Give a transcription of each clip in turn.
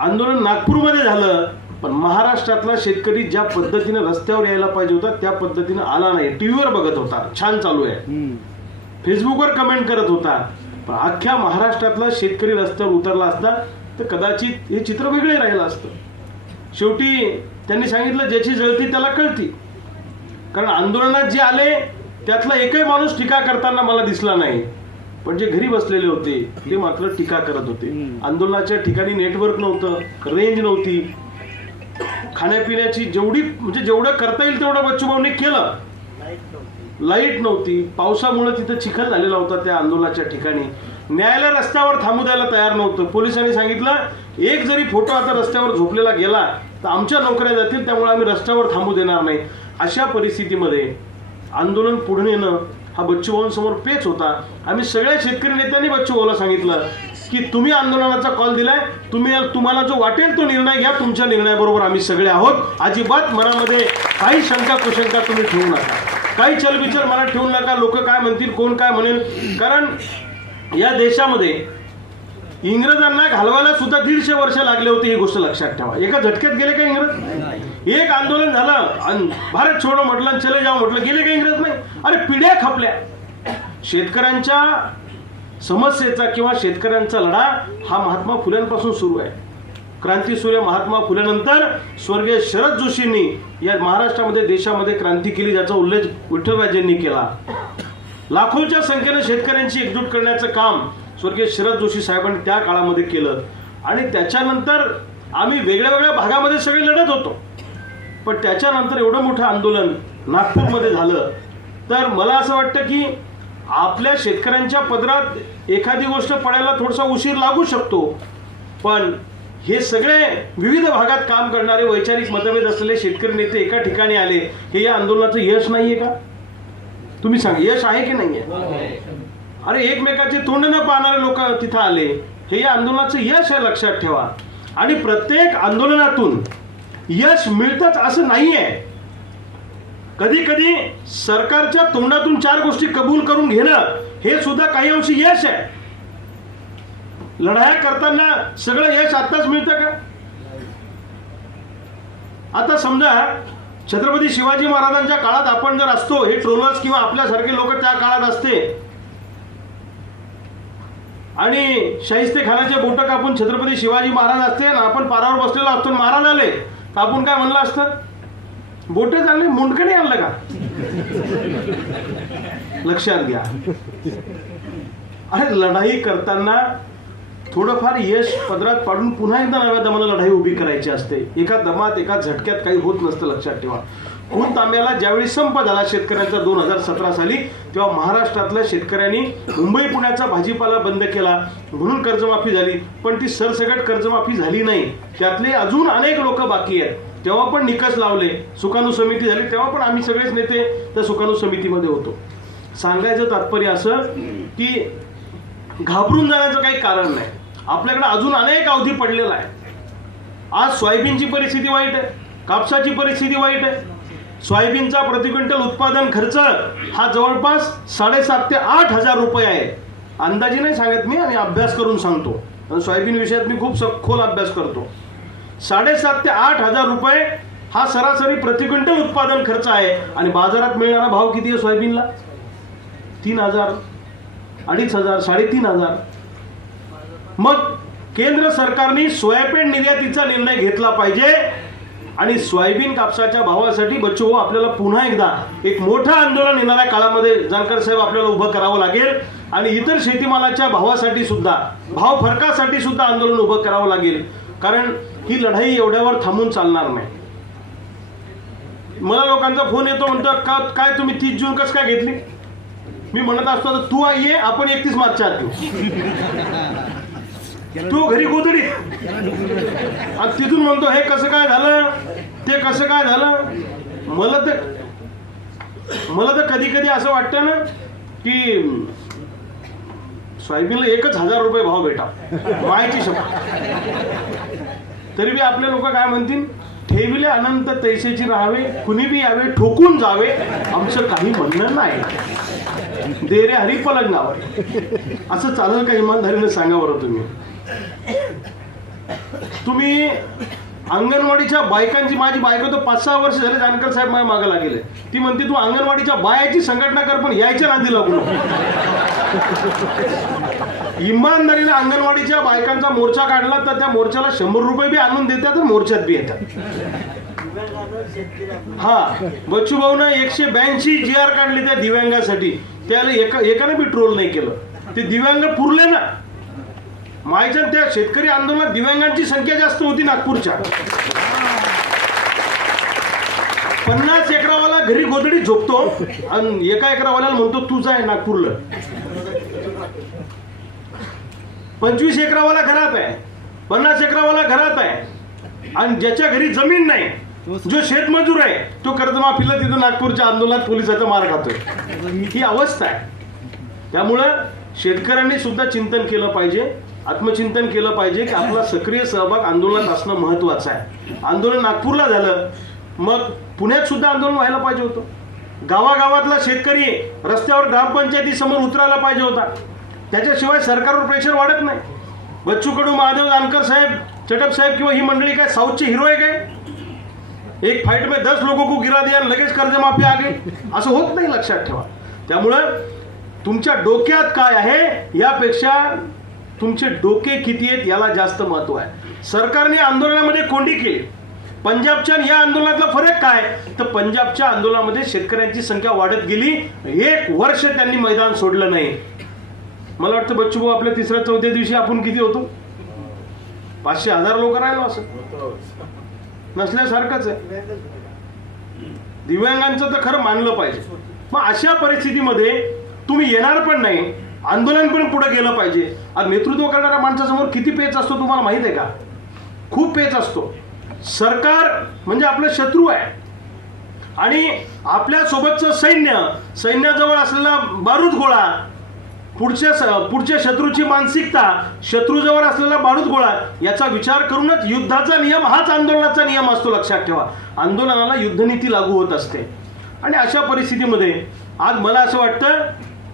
आंदोलन नागपूरमध्ये झालं पण महाराष्ट्रातला शेतकरी ज्या पद्धतीने रस्त्यावर यायला पाहिजे होता त्या पद्धतीने आला नाही. टीव्हीवर बघत होता. छान चालू आहे. फेसबुकवर कमेंट करत होता. पण अख्ख्या महाराष्ट्रातला शेतकरी रस्त्यावर उतरला असता तर कदाचित हे चित्र वेगळे राहिलं असतं. शेवटी त्यांनी सांगितलं ज्याची जळती त्याला कळती. कारण आंदोलनात जे आले त्यातला एकही माणूस टीका करताना मला दिसला नाही. पण जे घरी बसलेले होते ते मात्र टीका करत होते. आंदोलनाच्या ठिकाणी नेटवर्क नव्हतं रेंज नव्हती. खाण्यापिण्याची जेवढी म्हणजे जेवढं करता येईल तेवढं बच्चूभाऊने केलं. लाइट नव्हती. पावसामुळे तिथं चिखल झालेला होता त्या आंदोलनाच्या ठिकाणी. न्यायालय रस्त्यावर थांबू द्यायला तयार नव्हतं. पोलिसांनी सांगितलं एक जरी फोटो आता रस्त्यावर झोपलेला गेला तर आमच्या नोकऱ्या जातील त्यामुळे आम्ही रस्त्यावर थांबू देणार नाही. अशा परिस्थितीमध्ये आंदोलन पुढे नेणं हा बच्चूभाऊंसमोर पेच होता. आम्ही सगळ्या शेतकरी नेत्यांनी बच्चूभाऊला सांगितलं की तुम्ही आंदोलनाचा कॉल दिलाय तुम्ही तुम्हाला जो वाटेल तो निर्णय घ्या तुमच्या निर्णयाबरोबर आम्ही सगळे आहोत. अजिबात मनामध्ये काही शंका कुशंका तुम्ही ठेवू नका. काही चलबिचल मनात ठेवू नका. लोक काय म्हणतील कोण काय म्हणेल? कारण या देशामध्ये इंग्रजांना घालवायला सुद्धा दीडशे वर्ष लागले होते ही गोष्ट लक्षात ठेवा. एका झटक्यात गेले का इंग्रज? एक आंदोलन झालं. आणि भारत छोडो म्हटलं चले जाऊ म्हटलं. गेले का इंग्रज नाही? अरे पिढ्या खपल्या. शेतकऱ्यांच्या समस्येचा किंवा शेतकऱ्यांचा लढा हा महात्मा फुल्यांपासून सुरू आहे. क्रांतीसूर्य महात्मा फुल्यानंतर स्वर्गीय शरद जोशींनी या महाराष्ट्रामध्ये देशामध्ये क्रांती केली ज्याचा उल्लेख विठ्ठलराजेंनी केला. लाखोच्या संख्येने शेतकऱ्यांची एकजूट करण्याचं काम स्वर्गीय शरद जोशी साहेबांनी त्या काळामध्ये केलं. आणि त्याच्यानंतर आम्ही वेगळ्या वेगळ्या भागामध्ये सगळे लढत होतो. पण त्याच्यानंतर एवढं मोठं आंदोलन नागपूरमध्ये झालं. तर मला असं वाटतं की आपल्या शेतकऱ्यांच्या पदरात एखादी गोष्ट पडायला थोडासा उशीर लागू शकतो. पण हे सगळे विविध भागात काम करणारे वैचारिक मतभेद असलेले शेतकरी नेते एका ठिकाणी आले हे या आंदोलनाचं यश नाहीये का? तुम्ही सांगा यश आहे की नाहीये? अरे एकमेकाचे तोंड न पाहणारे लोक तिथं आले हे या आंदोलनाचं यश आहे लक्षात ठेवा. आणि प्रत्येक आंदोलनातून यश मिळतच असं नाहीये. कधी कधी सरकारच्या तोंडातून चार गोष्टी कबूल करून घेणं हे सुद्धा काही अंशी यश आहे. लढाया करताना सगळं यश आताच मिळतं का? आता समजा छत्रपती शिवाजी महाराजांच्या काळात आपण जर असतो हे ट्रोलर्स किंवा आपल्यासारखे लोक त्या काळात असते. आणि शाहिस्ते खानाचे बोट कापून छत्रपती शिवाजी महाराज असते आणि आपण पारावर बसलेलो असतो महाराज आले तर आपण काय म्हणलं असतं? बोट चालले मुंडकं नाही आणलं का? लक्षात घ्या. अरे लढाई करताना थोडंफार यश पदरात पाडून पुन्हा एकदा नव्या दमानं लढाई उभी करायची असते. एका दमात एका झटक्यात काही होत नसतं लक्षात ठेवा. खून तांब्याला ज्यावेळी संप झाला शेतकऱ्यांचा दोन हजार सतरा साली तेव्हा महाराष्ट्रातल्या शेतकऱ्यांनी मुंबई पुण्याचा भाजीपाला बंद केला. म्हणून कर्जमाफी झाली. पण ती सरसकट कर्जमाफी झाली नाही. त्यातले अजून अनेक लोक बाकी आहेत. तेव्हा पण निकष लावले. सुकाणू समिती झाली. तेव्हा पण आम्ही सगळेच नेते त्या सुकाणू समितीमध्ये होतो. सांगायचं तात्पर्य असं की घाबरून जाण्याचं काही कारण नाही. आपल्याकडे अजून अनेक अवधी पडलेला आहे. आज सोयाबीनची परिस्थिती वाईट आहे. कापसाची परिस्थिती वाईट आहे. सोयाबीनचा प्रति क्विंटल उत्पादन खर्च हा जवळपास साडेसात ते आठ हजार रुपये आहे. अंदाजे नाही सांगत मी आणि अभ्यास करून सांगतो. सोयाबीन विषयात मी खूप सखोल अभ्यास करतो. साडेसात ते आठ हजार रुपये हा सरासरी प्रति क्विंटल उत्पादन खर्च आहे. आणि बाजारात मिळणारा भाव किती आहे सोयाबीनला? तीन हजार अडीच हजार साडेतीन हजार. मग केंद्र सरकारने सोयाबीन निर्यातीचा निर्णय घेतला पाहिजे आणि सोयाबीन कापसाच्या भावासाठी बच्चू आपल्याला पुन्हा एकदा एक मोठं आंदोलन येणाऱ्या काळामध्ये जानकर साहेब आपल्याला उभं करावं लागेल आणि इतर शेतीमालाच्या भावासाठी सुद्धा भाव फरकासाठी सुद्धा आंदोलन उभं करावं लागेल. कारण ही लढाई एवढ्यावर थांबून चालणार नाही. मला लोकांचा फोन येतो म्हणतो का काय तुम्ही तीस जून कसं काय घेतली? मी म्हणत असतो तर तू ये आपण एकतीस मार्चच्या आत घेऊ तू घरी गोधडी. आणि तिथून म्हणतो हे कसं काय झालं? ते कसं काय झालं? मला तर मला तर कधी कधी असं वाटतं ना की सोयाबीनला एकच हजार रुपये भाव भेटा. मायची शब्द तरी बी आपले लोक काय म्हणतील? ठेविले अनंत तैसेची राहावे कुणी बी यावे ठोकून जावे आमचं काही म्हणणं नाही. दे रे हरी पलंग नाव असं चालेल का इमानदारीने सांगा बरं तुम्ही. तुम्ही अंगणवाडीच्या बायकांची माझी बायको तर पाच सहा वर्ष झाले जानकर साहेब माझ्या मागे लागेल ती म्हणते तू अंगणवाडीच्या बायाची संघटना कर पण यायच्या नादी लागू नको. इमानदारीने अंगणवाडीच्या बायकांचा मोर्चा काढला तर त्या मोर्चाला शंभर रुपये बी आणून देतात मोर्चात बी येतात. हा बच्चू भाऊनं एकशे ब्याऐंशी जी आर काढली त्या दिव्यांगासाठी. त्याला एका एकाने बी ट्रोल नाही केलं. ते दिव्यांग पुरले ना. मायच्या त्या शेतकरी आंदोलनात दिव्यांगांची संख्या जास्त होती नागपूरच्या. पन्नास एकरावाला घरी गोदडी झोपतो. आणि एका एकरावाल्याला म्हणतो तू जाय नागपूरला. पंचवीस एकरावाला घरात आहे. पन्नास एकरावाला घरात आहे. आणि ज्याच्या घरी जमीन नाही जो शेतमजूर आहे तो कर्जमाफीला तिथं नागपूरच्या आंदोलनात पोलिसाचा मार खातोय. ही अवस्था आहे. त्यामुळं शेतकऱ्यांनी सुद्धा चिंतन केलं पाहिजे आत्मचिंतन केलं पाहिजे की आपला सक्रिय सहभाग आंदोलनात असणं महत्वाचं आहे. आंदोलन नागपूरला झालं मग पुण्यात सुद्धा आंदोलन व्हायला पाहिजे होतं. गावागावातला शेतकरी रस्त्यावर ग्रामपंचायती समोर उतरायला पाहिजे होता. त्याच्याशिवाय सरकारवर प्रेशर वाढत नाही. बच्चू कडू महादेव जानकर साहेब चटप साहेब किंवा ही मंडळी काय साऊथची हिरो आहे काय? एक फाईट में दस लोगों को गिरा दिया लगेच कर्जमाफी आ गई असं होत नाही लक्षात ठेवा. त्यामुळं तुमच्या डोक्यात काय आहे यापेक्षा तुमचे डोके किती आहेत याला जास्त महत्त्व आहे. सरकारने आंदोलनामध्ये कोंडी केली. पंजाबच्या या आंदोलनातला फरक काय? तर पंजाबच्या आंदोलनामध्ये शेतकऱ्यांची संख्या वाढत गेली. एक वर्ष त्यांनी मैदान सोडलं नाही. मला वाटतं बच्चू भाऊ आपल्या तिसऱ्या चौथ्या दिवशी आपण किती होतो? पाचशे हजार लोक राहिलो असं. नसल्यासारखंच आहे. दिव्यांगांचं तर खरं मानलं पाहिजे. मग अशा परिस्थितीमध्ये तुम्ही येणार पण नाही आंदोलन पण पुढे गेलं पाहिजे. आणि नेतृत्व करणाऱ्या माणसासमोर किती पेच असतो तुम्हाला माहीत आहे का? खूप पेच असतो. सरकार म्हणजे आपलं शत्रू आहे. आणि आपल्या सोबतचं सैन्य सैन्याजवळ असलेला बारूद गोळा पुढच्या पुढच्या शत्रूची मानसिकता शत्रूजवळ असलेला बारूद गोळा याचा विचार करूनच युद्धाचा नियम हाच आंदोलनाचा नियम असतो लक्षात ठेवा. आंदोलनाला युद्धनीती लागू होत असते. आणि अशा परिस्थितीमध्ये आज मला असं वाटतं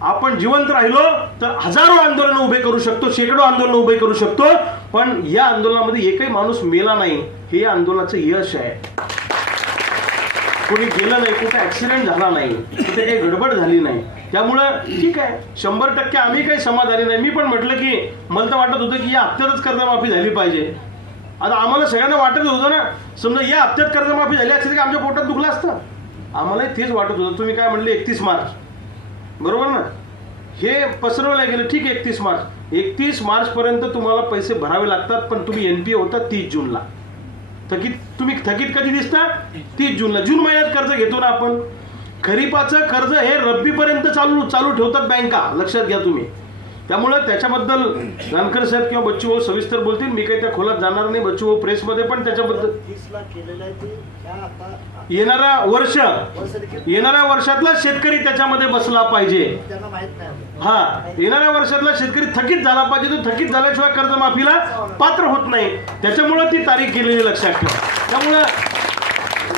आपण जिवंत राहिलो तर हजारो आंदोलन उभे करू शकतो शेकडो आंदोलन उभे करू शकतो पण या आंदोलनामध्ये एकही माणूस मेला नाही हे या आंदोलनाचं यश आहे. कोणी गेलं नाही कुठे ऍक्सिडेंट झाला नाही कुठे काही गडबड झाली नाही त्यामुळं ठीक आहे. शंभर टक्के आम्ही काही समाधानी नाही. मी पण म्हटलं की मला तर वाटत होतं की या हप्त्यातच कर्जमाफी झाली पाहिजे. आता आम्हाला सगळ्यांना वाटत होतं ना समजा या हप्त्यात कर्जमाफी झाली असते की आमच्या पोटात दुखलं असतं. आम्हालाही तेच वाटत होतं. तुम्ही काय म्हटले एकतीस मार्च. बरोबर ना? हे पसरवलं गेलं ठीक आहे एकतीस मार्च. एकतीस मार्चपर्यंत तुम्हाला पैसे भरावे लागतात पण तुम्ही एन एनपीए होता तीस जूनला. थकीत तुम्ही थकीत कधी दिसता? तीस जूनला. जून महिन्यात कर्ज घेतो ना आपण. खरीपाचं कर्ज हे रब्बीपर्यंत चालू चालू ठेवतात बँका. लक्षात घ्या तुम्ही. त्यामुळं त्याच्याबद्दल जानकर साहेब किंवा बच्चू भाऊ सविस्तर बोलतील. मी काही त्या खोलात जाणार नाही बच्चू भाऊ प्रेसमध्ये पण त्याच्याबद्दल येणाऱ्या वर्ष. येणाऱ्या वर्षातला शेतकरी त्याच्यामध्ये बसला पाहिजे. हा येणाऱ्या वर्षातला शेतकरी थकीत झाला पाहिजे. तो थकीत झाल्याशिवाय कर्जमाफीला पात्र होत नाही. त्याच्यामुळे ती तारीख केलेली लक्षात ठेवा. त्यामुळं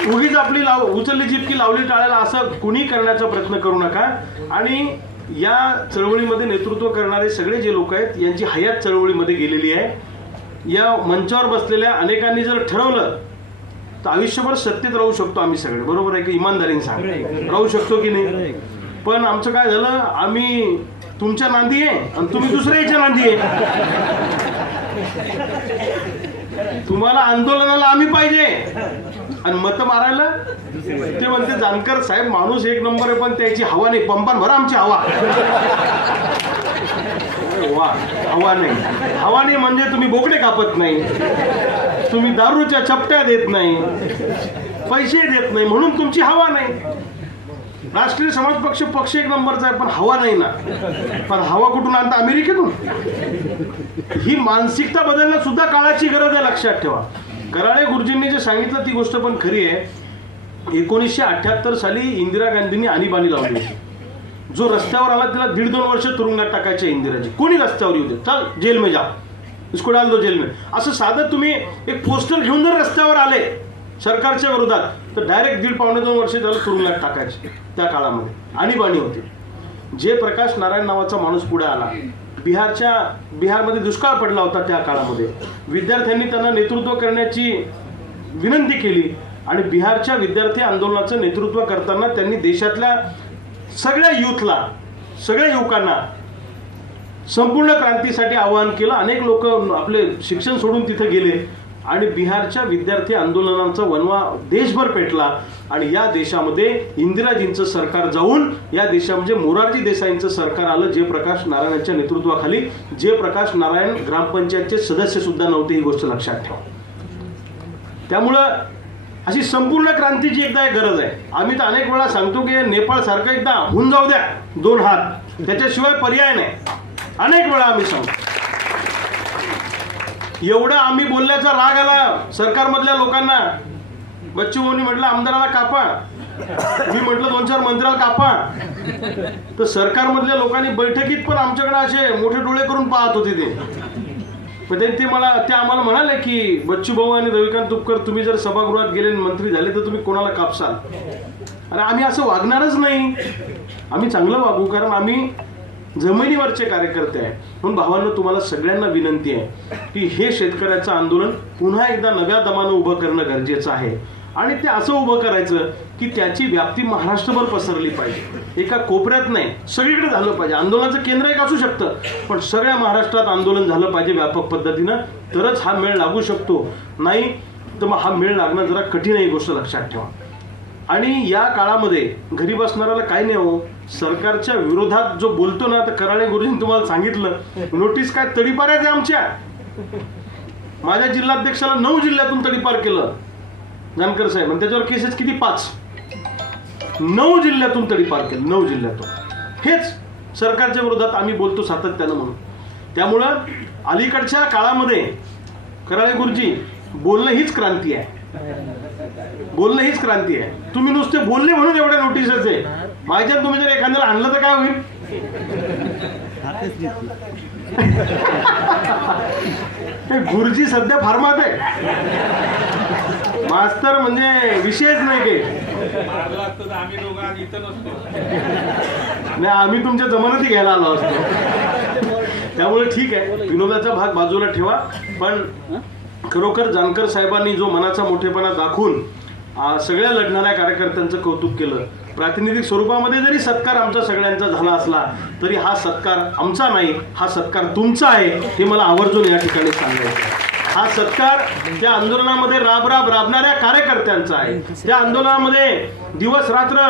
उगीच आपली लाव उचलली जितकी लावली टाळायला असं कुणी करण्याचा प्रयत्न करू नका. आणि या चळवळीमध्ये नेतृत्व करणारे सगळे जे लोक आहेत यांची हयात चळवळीमध्ये गेलेली आहे. या मंचावर बसलेल्या अनेकांनी जर ठरवलं तर आयुष्यभर सत्तेत राहू शकतो आम्ही सगळे. बरोबर आहे की इमानदारीने सांग. राहू शकतो की नाही? पण आमचं काय झालं? आम्ही तुमच्या नांदी आहे आणि तुम्ही दुसऱ्या याच्या नांदी आहे. तुम्हाला आंदोलनाला आम्ही पाहिजे. आणि मत मारायला? ते म्हणते जानकर साहेब माणूस एक नंबर आहे पण त्याची हवा नाही. पंपान भरा आमची हवा. वा हवा नाही. हवा नाही म्हणजे तुम्ही बोकडे कापत नाही. तुम्ही दारूच्या चपट्या देत नाही. पैसे देत नाही. म्हणून तुमची हवा नाही. राष्ट्रीय समाज पक्ष पक्ष एक नंबरचा आहे पण हवा नाही ना. पण हवा कुठून आणता? अमेरिकेतून. ही मानसिकता बदलणं सुद्धा काळाची गरज आहे लक्षात ठेवा. कराळे गुरुजींनी जे सांगितलं ती गोष्ट पण खरी आहे. एकोणीसशे अठ्याहत्तर साली इंदिरा गांधींनी आणीबाणी लावली होती. जो रस्त्यावर आला त्याला दीड दोन वर्ष तुरुंगात टाकायचे इंदिराजी. कोणी रस्त्यावर येऊ दे चल जेल में जा. इसको डाल दो जेल में. असं साधं तुम्ही एक पोस्टर घेऊन जर रस्त्यावर आले सरकारच्या विरोधात तर डायरेक्ट दीड पावणे दोन वर्ष त्याला तुरुंगात टाकायचे त्या काळामध्ये. आणीबाणी होती. जे प्रकाश नारायण नावाचा माणूस पुढे आला. बिहारच्या बिहारमध्ये दुष्काळ पडला होता त्या काळामध्ये. विद्यार्थ्यांनी त्यांना नेतृत्व करण्याची विनंती केली आणि बिहारच्या विद्यार्थी आंदोलनाचं नेतृत्व करताना त्यांनी देशातल्या सगळ्या युथला सगळ्या युवकांना संपूर्ण क्रांतीसाठी आवाहन केलं. अनेक लोक आपले शिक्षण सोडून तिथे गेले. आणि बिहारच्या विद्यार्थी आंदोलनांचा वनवा देशभर पेटला. आणि या देशामध्ये इंदिराजींचं सरकार जाऊन या देशामध्ये म्हणजे मोरारजी देसाईंचं सरकार आलं जे प्रकाश नारायणांच्या नेतृत्वाखाली जे प्रकाश नारायण ग्रामपंचायतचे सदस्य सुद्धा नव्हते ही गोष्ट लक्षात ठेवा. त्यामुळं अशी संपूर्ण क्रांतीची एकदा एक गरज आहे. आम्ही तर अनेक वेळा सांगतो की नेपाळ सारखं एकदा होऊन जाऊ द्या दोन हात. त्याच्याशिवाय पर्याय नाही. अनेक वेळा आम्ही सांगतो. एवढं आम्ही बोलल्याचा राग आला सरकारमधल्या लोकांना. बच्चू भाऊनी म्हटलं आमदाराला कापा. मी म्हटलं दोन चार मंत्र्याला कापा. तर सरकारमधल्या लोकांनी बैठकीत पण आमच्याकडे असे मोठे डोळे करून पाहत होते ते. पण ते- मला ते आम्हाला म्हणाले की बच्चू भाऊ आणि रविकांत तुपकर तुम्ही जर सभागृहात गेले आणि मंत्री झाले तर तुम्ही कोणाला कापसाल? अरे आम्ही असं वागणारच नाही. आम्ही चांगलं वागू कारण आम्ही जमिनीवरचे कार्यकर्ते आहे. म्हणून भावांना तुम्हाला सगळ्यांना विनंती आहे की हे शेतकऱ्याचं आंदोलन पुन्हा एकदा नव्या दमानं उभं करणं गरजेचं आहे. आणि ते असं उभं करायचं की त्याची व्याप्ती महाराष्ट्रभर पसरली पाहिजे. एका कोपऱ्यात नाही सगळीकडे झालं पाहिजे. आंदोलनाचं केंद्र एक असू शकतं पण सगळ्या महाराष्ट्रात आंदोलन झालं पाहिजे व्यापक पद्धतीनं. तरच हा मेळ लागू शकतो. नाही तर मग हा मेळ लागणं जरा कठीण आहे ही गोष्ट लक्षात ठेवा. आणि या काळामध्ये घरी बसणाऱ्याला काय नाही हो सरकारच्या विरोधात जो बोलतो ना तर कराळे गुरुजींनी तुम्हाला सांगितलं नोटीस काय तडीपाऱ्याच आहे आमच्या. माझ्या जिल्हाध्यक्षाला नऊ जिल्ह्यातून तडीपार केलं जानकर साहेब. आणि त्याच्यावर केसेस किती? पाच. नऊ जिल्ह्यातून तडीपार केलं नऊ जिल्ह्यातून. हेच सरकारच्या विरोधात आम्ही बोलतो सातत्यानं म्हणून. त्यामुळं अलीकडच्या काळामध्ये कराळे गुरुजी बोलणं हीच क्रांती आहे. बोलणं हीच क्रांती आहे. तुम्ही नुसते बोलले म्हणून एवढ्या नोटीसच आहे. माझ्यात तुम्ही जर एखाद्याला आणलं तर काय होईल? ते गुरुजी सध्या फार्मात आहे मास्तर म्हणजे विषयच नाही काही. आम्ही नाही आम्ही तुमच्या जमानती घ्यायला आलो असतो. त्यामुळे ठीक आहे. विनोदाचा भाग बाजूला ठेवा. पण खरोखर जानकर साहेबांनी जो मनाचा मोठेपणा दाखवून सगळ्या लढणाऱ्या कार्यकर्त्यांचं कौतुक केलं. प्रातिनिधिक स्वरूपामध्ये जरी सत्कार आमचा सगळ्यांचा झाला असला तरी हा सत्कार आमचा नाही हा सत्कार तुमचा आहे हे मला आवर्जून या ठिकाणी सांगायचं हा सत्कार त्या आंदोलनामध्ये राब राब राबणाऱ्या कार्यकर्त्यांचा आहे. त्या आंदोलनामध्ये दिवस रात्र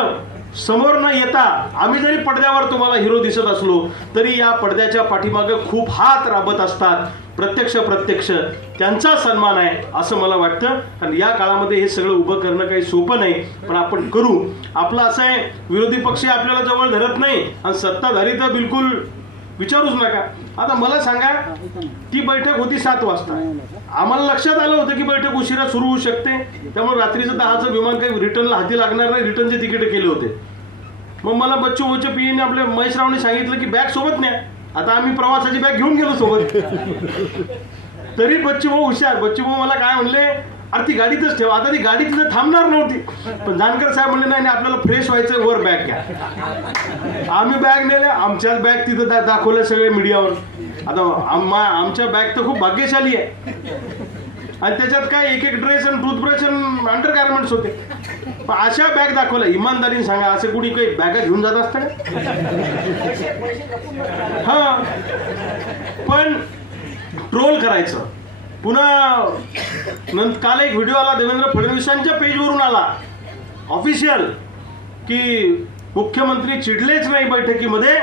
समोर न येता आम्ही जरी पडद्यावर तुम्हाला हिरो दिसत असलो तरी या पडद्याच्या पाठीमागे खूप हात राबत असतात. प्रत्यक्ष प्रत्यक्ष त्यांचा सन्मान आहे असं मला वाटतं. कारण या काळामध्ये हे सगळं उभं करणं काही सोपं नाही. पण आपण करू. आपलं असं आहे विरोधी पक्ष आपल्याला जवळ धरत नाही. आणि सत्ताधारी तर बिलकुल विचारूच नका. आता मला सांगा ती बैठक होती सात वाजता. आम्हाला लक्षात आलं होतं की बैठक उशिरा सुरू होऊ शकते. त्यामुळे रात्रीचं दहाचं विमान काही रिटर्नला हाती लागणार नाही. रिटर्नचे तिकीट केले होते. मग मला बच्चू बोच्या पीने आपल्या महेश रावने सांगितलं की बॅग सोबत न्या. आता आम्ही प्रवासाची बॅग घेऊन गेलो सोबत. तरी बच्चू भाऊ हुशार. बच्चू भाऊ मला काय म्हणले अरे ती गाडीतच ठेवा. आता ती गाडी तिथे थांबणार नव्हती. पण जानकर साहेब म्हणले नाही आपल्याला फ्रेश व्हायचं वर बॅग घ्या. आम्ही बॅग नेल्या. आमच्याच बॅग तिथं दा- दाखवल्या सगळे मीडियावर आता आमच्या बॅग तर खूप भाग्यशाली आहे. आणि त्याच्यात काय एक एक ड्रेस आणि टूथब्रश आणि अंडर गार्मेंट्स होते. पण अशा बॅग दाखवल्या. इमानदारीने सांगा असे कुणी काही बॅगा घेऊन जात असतं का? हा. पण ट्रोल करायचं. पुन्हा नंतर काल एक व्हिडिओ आला देवेंद्र फडणवीसांच्या पेजवरून आला. ऑफिशियल की मुख्यमंत्री चिडलेच नाही बैठकीमध्ये.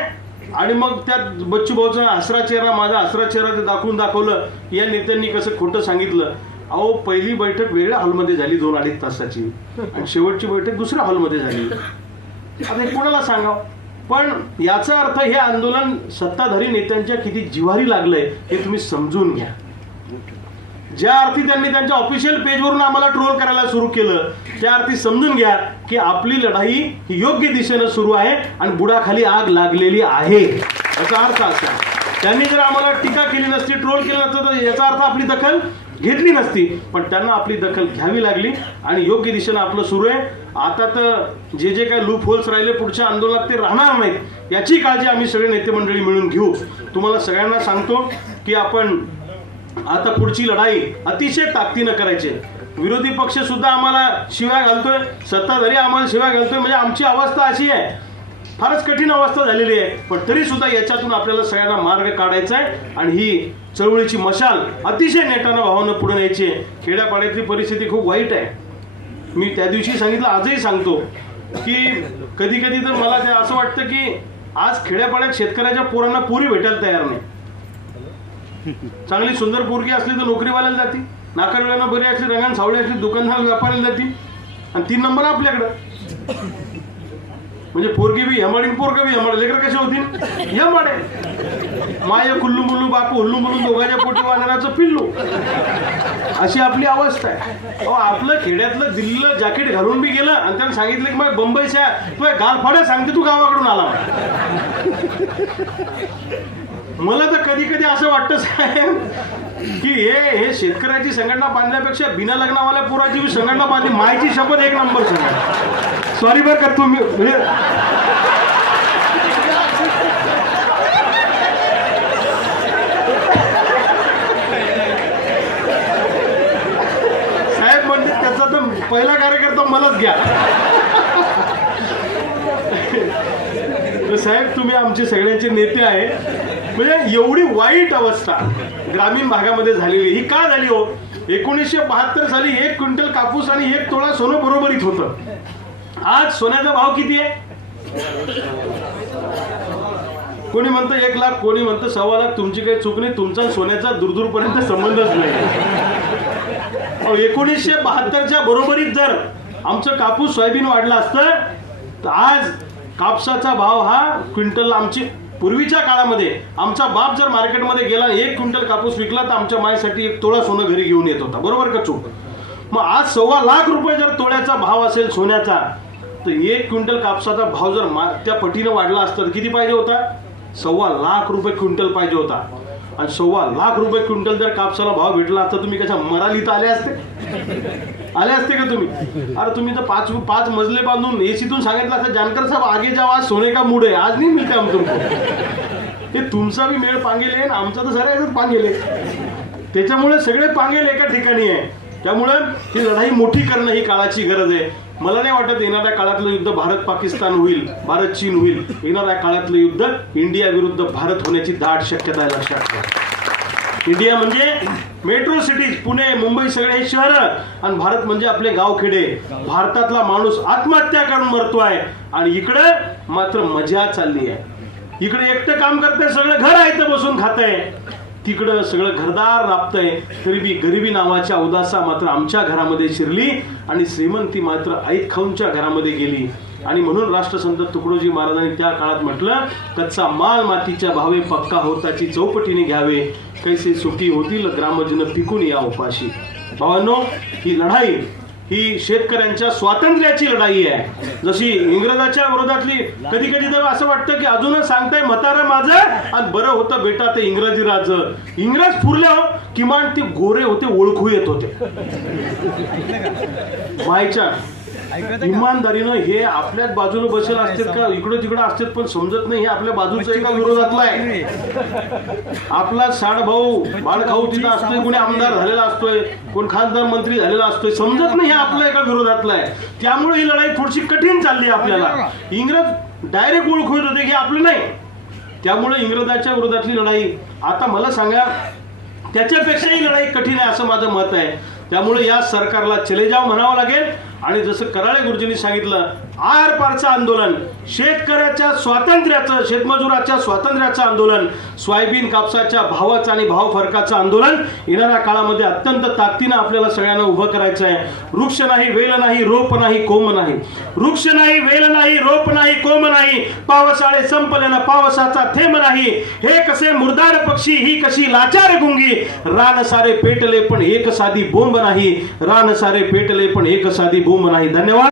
आणि मग त्यात बच्चू भाऊचा हसरा चेहरा माझा हसरा चेहरा ते दाखवून दाखवलं. या नेत्यांनी कसं खोटं सांगितलं. अहो पहिली बैठक वेगळ्या हॉलमध्ये झाली दोन अडीच तासाची. आणि शेवटची बैठक दुसऱ्या हॉलमध्ये झाली. आता हे कोणाला सांगावं? पण याचा अर्थ हे आंदोलन सत्ताधारी नेत्यांच्या किती जिव्हारी लागलंय हे तुम्ही समजून घ्या. ज्या अर्थी त्यांनी त्यांच्या ऑफिशियल पेजवरून आम्हाला ट्रोल करायला सुरू केलं त्या अर्थी समजून घ्या की आपली लढाई ही योग्य दिशेनं सुरू आहे आणि बुडाखाली आग लागलेली आहे. याचा अर्थ असा. त्यांनी जर आम्हाला टीका केली नसती ट्रोल केलं नसतं तर याचा अर्थ आपली दखल घेतली नसती पण त्यांना आपली दखल घ्यावी लागली आणि योग्य दिशेनं आपलं सुरू आहे. आता तर जे जे काही लूप होल्स राहिले पुढच्या आंदोलनात ते राहणार नाहीत. याची काळजी आम्ही सगळे नेते मंडळी मिळून घेऊ. तुम्हाला सगळ्यांना सांगतो की आपण आता पुढची लढाई अतिशय ताकदीनं करायची आहे. विरोधी पक्ष सुद्धा आम्हाला शिवाय घालतोय सत्ताधारी आम्हाला शिवाय घालतोय म्हणजे आमची अवस्था अशी आहे. फारच कठीण अवस्था झालेली आहे. पण तरी सुद्धा याच्यातून आपल्याला सगळ्यांना मार्ग काढायचा आहे आणि ही चळवळीची मशाल अतिशय नेटानं भावानं पुढे न्यायची आहे. खेड्यापाड्यातली परिस्थिती खूप वाईट आहे. मी त्या दिवशी सांगितलं आजही सांगतो की कधी कधी तर मला ते असं वाटतं की आज खेड्यापाड्यात शेतकऱ्याच्या पोरांना पुरी भेटायला तयार नाही. चांगली सुंदर पोरगी असली तर नोकरीवाल्याला जाती. नाकारड्यानं बरी असली रंगान सावळी असली दुकानदार व्यापाऱ्याला जाती. आणि तीन नंबर आपल्याकडं. म्हणजे पोरगी बी हेमाडी पोरग बी हेमाड लेकर कसे होतील? हेमाडे माय कुल्लू मुल्लू बापू हुल्लू मुल्लू दोघांच्या पोटी वानराचं पिल्लू. अशी आपली अवस्था आहे. अहो आपलं खेड्यातलं दिल्लीला जॅकेट घालून बी गेलं आणि त्यानं सांगितलं की मग बंबईच्या तू गाल फाड्या सांगते तू गावाकडून आला मला तर कधी कधी असं वाटतं साहेब की हे हे शेतकऱ्याची संघटना बांधण्यापेक्षा बिना लग्नावाल्या पोराची बी संघटना बांधली. मायची शपथ एक नंबर संघटना. सॉरी बरं का तुम्ही म्हणजे साहेब म्हणजे त्याचा तर पहिला कार्यकर्ता मलाच घ्या. तर साहेब तुम्ही आमचे सगळ्यांचे नेते आहे. म्हणजे एवढी वाईट अवस्था ग्रामीण भागामध्ये झालेली ही का झाली हो? एकोणीसशे बहात्तर साली एक क्विंटल कापूस आणि एक तोळा सोनं बरोबरीत होतं. आज सोन्याचा भाव किती आहे? कोणी म्हणतं एक लाख कोणी म्हणतं सव्वा लाख तुमची काही चूक नाही तुमचा सोन्याचा दूरदूरपर्यंत संबंधच नाही. अहो, एकोणीसशे बहात्तरच्या बरोबरीत जर आमचं कापूस सोयाबीन वाढलं असतं तर आज कापसाचा भाव हा क्विंटल आमची पूर्वीच्या काळामध्ये आमचा बाप जर मार्केटमध्ये गेला एक क्विंटल कापूस विकला तर आमच्या मायसाठी एक तोळा सोनं घरी घेऊन येत होता. बरोबर का चूक? मग आज सव्वा लाख रुपये जर तोळ्याचा भाव असेल सोन्याचा तर एक क्विंटल कापसाचा भाव जर मा त्या पटीनं वाढला असता तर किती पाहिजे होता? सव्वा लाख रुपये क्विंटल पाहिजे होता. आणि सव्वा लाख रुपये क्विंटल जर कापसाला भाव भेटला असता तुम्ही कशा मरालीत आले असते? आले असते का तुम्ही? अरे तुम्ही तर पाच पाच मजले बांधून एसीतून सांगितलं असतं जानकर साहेब आगे जाओ आज सोने का मूड आहे आज नाही मिळते आम तुमको ते तुमचा बी मेळ पांगेल आणि आमचा तर सगळ्याच पांगेले त्याच्यामुळे सगळे पांगेल एका ठिकाणी आहे. त्यामुळे ही लढाई मोठी करणं ही काळाची गरज आहे. मला नाही वाटत येणाऱ्या काळातलं युद्ध भारत पाकिस्तान होईल भारत चीन होईल. येणाऱ्या काळातलं युद्ध इंडिया विरुद्ध भारत होण्याची दाट शक्यता आहे लक्षात ठेवा. इंडिया म्हणजे मेट्रो सिटीज पुणे मुंबई सगळे हे शहर. आणि भारत म्हणजे आपले गावखेडे. भारतातला माणूस आत्महत्या करून मरतोय आणि इकडे मात्र मजा चालली आहे. इकडे एकटं काम करतंय सगळं घर आहे तर बसून खातंय. तिकडं सगळं घरदार राबतंय. करीबी गरिबी नावाच्या उदासा मात्र आमच्या घरामध्ये शिरली. आणि श्रीमंती मात्र ऐत खाऊनच्या घरामध्ये गेली. आणि म्हणून राष्ट्रसंत तुकडोजी महाराजांनी त्या काळात म्हटलं कच्चा माल मातीच्या भावे पक्का होताची चौपटीने घ्यावे. कैसे सुखी होतील ग्रामजन पिकून या उपाशी. भावांनो ही लढाई ही शेतकऱ्यांच्या स्वातंत्र्याची लढाई आहे. जशी इंग्रजाच्या विरोधातली कधी कधी तर असं वाटतं की अजूनच सांगताय म्हातारं माझं आणि बरं होतं बेटा ते इंग्रजी राज इंग्रज फुरले हो किमान ते गोरे होते ओळखू येत होते. व्हायच्या इमानदारीनं हे आपल्याच बाजूला बसेल असतात का? इकडं तिकडं असतात पण समजत नाही हे आपल्या बाजूचं एका विरोधातला आहे. आपला साड भाऊ खाऊ तिथं असतोय कोणी आमदार झालेला असतोय कोण खासदार मंत्री झालेला असतोय समजत नाही हे आपल्या एका विरोधातला आहे. त्यामुळे ही लढाई थोडीशी कठीण चालली आहे आपल्याला इंग्रज डायरेक्ट ओळखू येत होते की आपलं नाही. त्यामुळे इंग्रजाच्या विरोधातली लढाई आता मला सांगा त्याच्यापेक्षाही लढाई कठीण आहे असं माझं मत आहे. त्यामुळे या सरकारला चले जाव म्हणावं लागेल. आणि जसं कराळे गुरुजींनी सांगितलं आर पारचं आंदोलन शेतकऱ्याच्या स्वातंत्र्याचं शेतमजुराच्या स्वातंत्र्याचं आंदोलन सोयाबीन कापसाच्या भावाचं आणि भाव फरकाचं आंदोलन येणाऱ्या काळामध्ये अत्यंत ताकदीनं आपल्याला सगळ्यांना उभं करायचं आहे. वृक्ष नाही वेल नाही रोप नाही कोम नाही. वृक्ष नाही वेल नाही रोप नाही कोम नाही. पावसाळे संपले ना पावसाचा थेंब नाही. हे कसे मुर्दार पक्षी ही कशी लाचार गुंगी. रान सारे पेटले पण एक साधी बोंब नाही. रान सारे पेटले पण एक साधी बोंब नाही धन्यवाद.